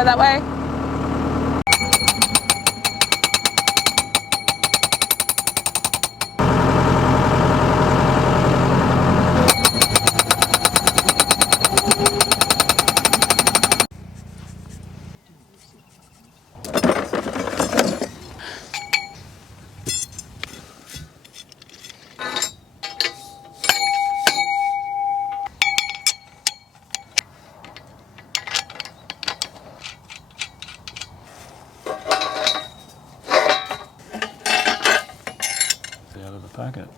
Go that way. Out of the packet.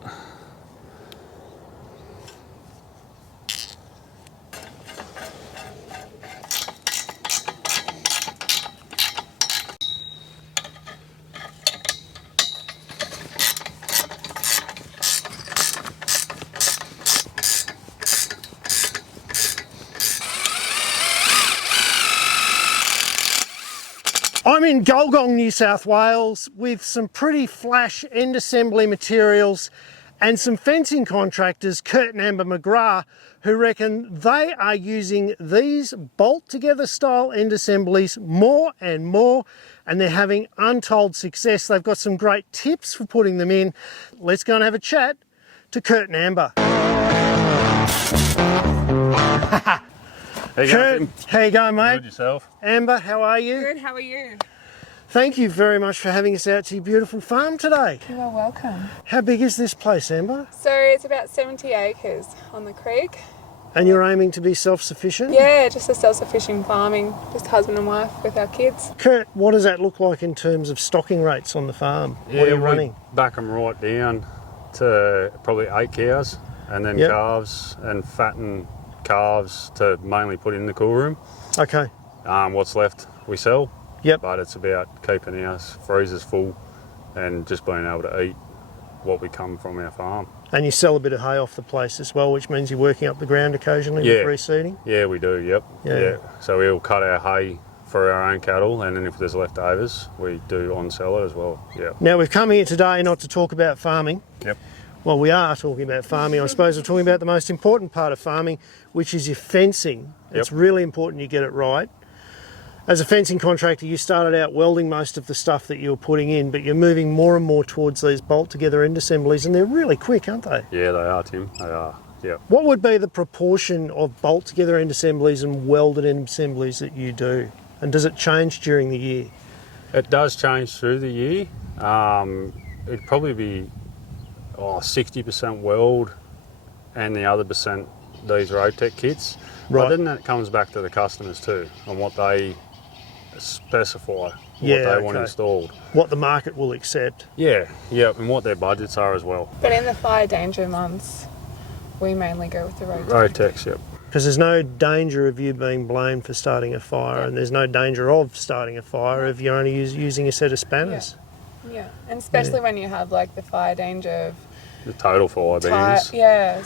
I'm in Gulgong, New South Wales with some pretty flash end assembly materials and some fencing contractors, Kurt and Amber McGrath, who reckon they are using these bolt together style end assemblies more and more, and they're having untold success. They've got some great tips for putting them in. Let's go and have a chat to Kurt and Amber. How you Kurt, going, Tim? how you going, mate? Good, yourself? Amber, how are you? Good, how are you? Thank you very much for having us out to your beautiful farm today. You are welcome. How big is this place, Amber? So it's about 70 acres on the creek. And you're aiming to be self-sufficient? Yeah, just a self-sufficient farming, just husband and wife with our kids. Kurt, what does that look like in terms of stocking rates on the farm? What are you running? We back them right down to probably 8 cows, and then calves, and fatten calves to mainly put in the cool room. Okay. What's left we sell. Yep. But it's about keeping our freezers full and just being able to eat what we come from our farm. And you sell a bit of hay off the place as well, which means you're working up the ground occasionally with reseeding? Yeah, we do, yep. Yeah. So we'll cut our hay for our own cattle, and then if there's leftovers, we do on-sell it as well, yeah. Now, we've come here today not to talk about farming. Yep. Well, we are talking about farming. I suppose we're talking about the most important part of farming, which is your fencing. It's really important you get it right. As a fencing contractor, you started out welding most of the stuff that you were putting in, but you're moving more and more towards these bolt-together end assemblies, and they're really quick, aren't they? Yeah, they are, Tim. They are, yeah. What would be the proportion of bolt-together end assemblies and welded end assemblies that you do? And does it change during the year? It does change through the year. It'd probably be 60% weld and the other percent these Rotec kits. Right. But then that comes back to the customers too, on what they specify, what they want installed. What the market will accept. Yeah, and what their budgets are as well. But in the fire danger months, we mainly go with the Rotec. Rotecs, yep. Because there's no danger of you being blamed for starting a fire, and there's no danger of starting a fire if you're only using a set of spanners. Yeah, and especially when you have like the fire danger of the total fire bands.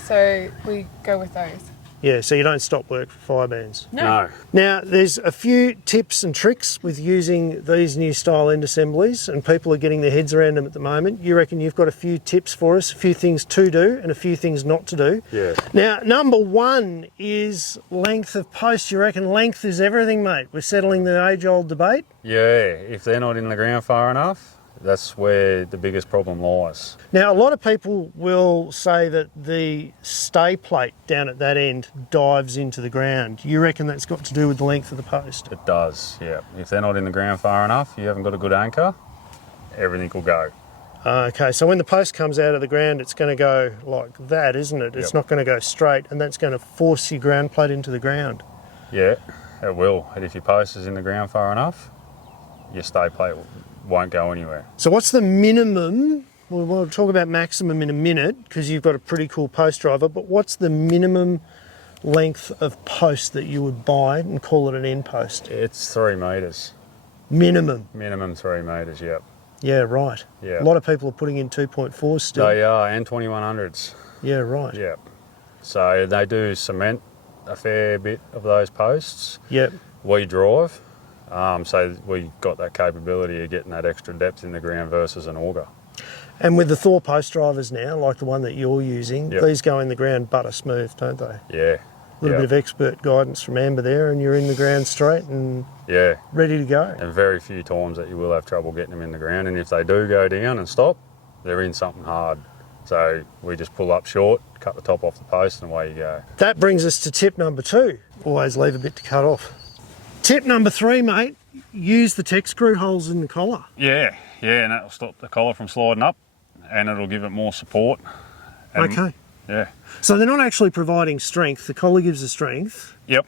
So we go with those. Yeah, so you don't stop work for fire bands. No. Now, there's a few tips and tricks with using these new style end assemblies, and people are getting their heads around them at the moment. You reckon you've got a few tips for us, a few things to do and a few things not to do. Yeah. Now, number one is length of post. You reckon length is everything, mate? We're settling the age-old debate? Yeah, if they're not in the ground far enough, that's where the biggest problem lies. Now, a lot of people will say that the stay plate down at that end dives into the ground. You reckon that's got to do with the length of the post? It does, yeah. If they're not in the ground far enough, you haven't got a good anchor, everything will go. Okay, so when the post comes out of the ground, it's going to go like that, isn't it? It's not going to go straight, and that's going to force your ground plate into the ground. Yeah, it will. And if your post is in the ground far enough, your stay plate won't go anywhere. So what's the minimum? We'll talk about maximum in a minute because you've got a pretty cool post driver, but what's the minimum length of post that you would buy and call it an end post? It's 3 metres. Minimum? Minimum 3 metres, yep. Yeah, right. Yeah. A lot of people are putting in 2.4s still. They are, and 2100s. Yeah, right. Yep. So they do cement a fair bit of those posts. Yep. We drive. So we got that capability of getting that extra depth in the ground versus an auger. And with the Thor post drivers now, like the one that you're using, these go in the ground butter smooth, don't they? Yeah, A little bit of expert guidance from Amber there, and you're in the ground straight and ready to go. And very few times that you will have trouble getting them in the ground, and if they do go down and stop, they're in something hard. So we just pull up short, cut the top off the post, and away you go. That brings us to tip number 2. Always leave a bit to cut off. Tip number 3, mate, use the tech screw holes in the collar. Yeah, and that'll stop the collar from sliding up, and it'll give it more support. And, okay. Yeah. So they're not actually providing strength. The collar gives the strength. Yep.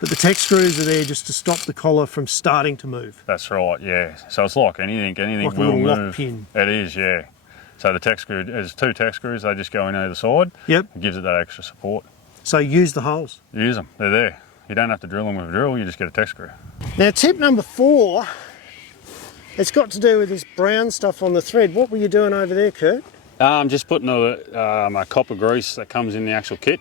But the tech screws are there just to stop the collar from starting to move. That's right, yeah. So it's like anything like will a move. lock pin. It is, yeah. So the tech screw, there's 2 tech screws, they just go in either side. Yep. It gives it that extra support. So use the holes. Use them, they're there. You don't have to drill them with a drill, you just get a tech screw. Now tip number 4, it's got to do with this brown stuff on the thread. What were you doing over there, Kurt? Just putting a copper grease that comes in the actual kit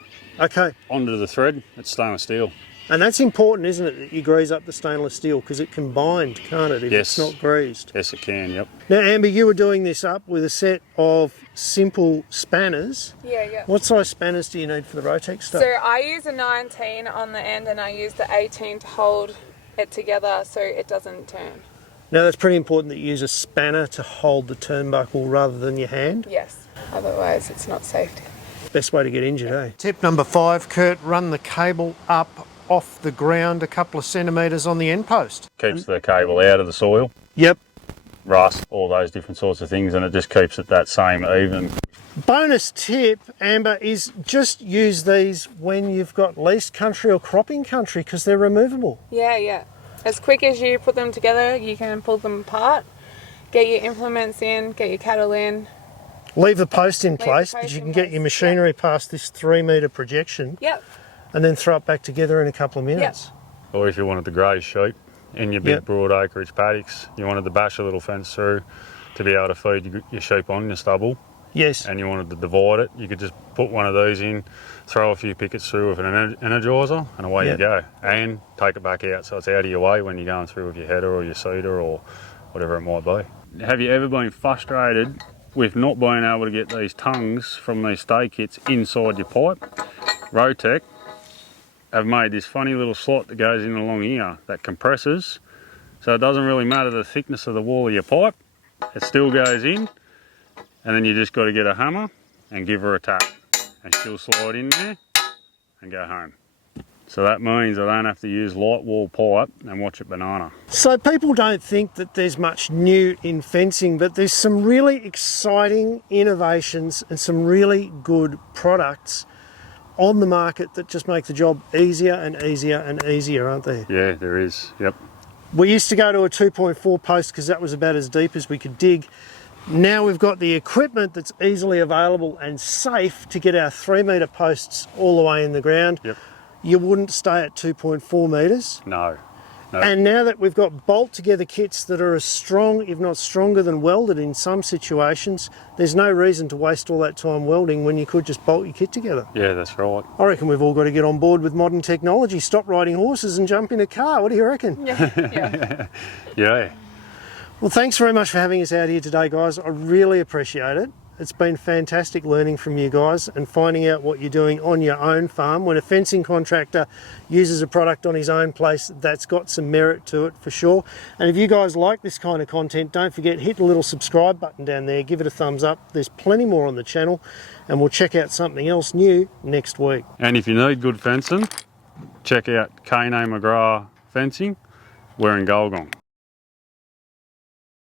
onto the thread. It's stainless steel. And that's important, isn't it, that you grease up the stainless steel, because it can bind, can't it, if it's not greased? Yes, it can, yep. Now, Amber, you were doing this up with a set of simple spanners. Yeah. What size spanners do you need for the Rotex stuff? So I use a 19 on the end, and I use the 18 to hold it together so it doesn't turn. Now, that's pretty important that you use a spanner to hold the turnbuckle rather than your hand. Yes, otherwise it's not safety. Best way to get injured, eh? Tip number 5, Kurt, run the cable up off the ground a couple of centimetres on the end post. Keeps the cable out of the soil. Yep. Rust, all those different sorts of things, and it just keeps it that same even. Bonus tip, Amber, is just use these when you've got leased country or cropping country, because they're removable. Yeah. As quick as you put them together, you can pull them apart, get your implements in, get your cattle in. Leave the post in place, but you can get your machinery past this 3-metre projection. Yep. And then throw it back together in a couple of minutes. Yep. Or if you wanted to graze sheep in your big broad acreage paddocks, you wanted to bash a little fence through to be able to feed your sheep on your stubble. Yes. And you wanted to divide it, you could just put one of these in, throw a few pickets through with an energizer, and away you go. And take it back out so it's out of your way when you're going through with your header or your seeder or whatever it might be. Have you ever been frustrated with not being able to get these tongues from these stay kits inside your pipe? Rotec have made this funny little slot that goes in along here that compresses, so it doesn't really matter the thickness of the wall of your pipe, it still goes in, and then you just got to get a hammer and give her a tap and she'll slide in there and go home. So that means I don't have to use light wall pipe and watch it banana. So people don't think that there's much new in fencing, but there's some really exciting innovations and some really good products on the market that just make the job easier and easier and easier, aren't there? Yeah, there is, yep. We used to go to a 2.4 post because that was about as deep as we could dig. Now we've got the equipment that's easily available and safe to get our 3-metre posts all the way in the ground. Yep. You wouldn't stay at 2.4 metres. No. And now that we've got bolt together kits that are as strong, if not stronger than welded in some situations, there's no reason to waste all that time welding when you could just bolt your kit together. Yeah, that's right. I reckon we've all got to get on board with modern technology, stop riding horses and jump in a car. What do you reckon? Yeah. Yeah. Well, thanks very much for having us out here today, guys. I really appreciate it. It's been fantastic learning from you guys and finding out what you're doing on your own farm. When a fencing contractor uses a product on his own place, that's got some merit to it for sure. And if you guys like this kind of content, don't forget, hit the little subscribe button down there, give it a thumbs up. There's plenty more on the channel, and we'll check out something else new next week. And if you need good fencing, check out Kano McGrath Fencing. We're in Gulgong.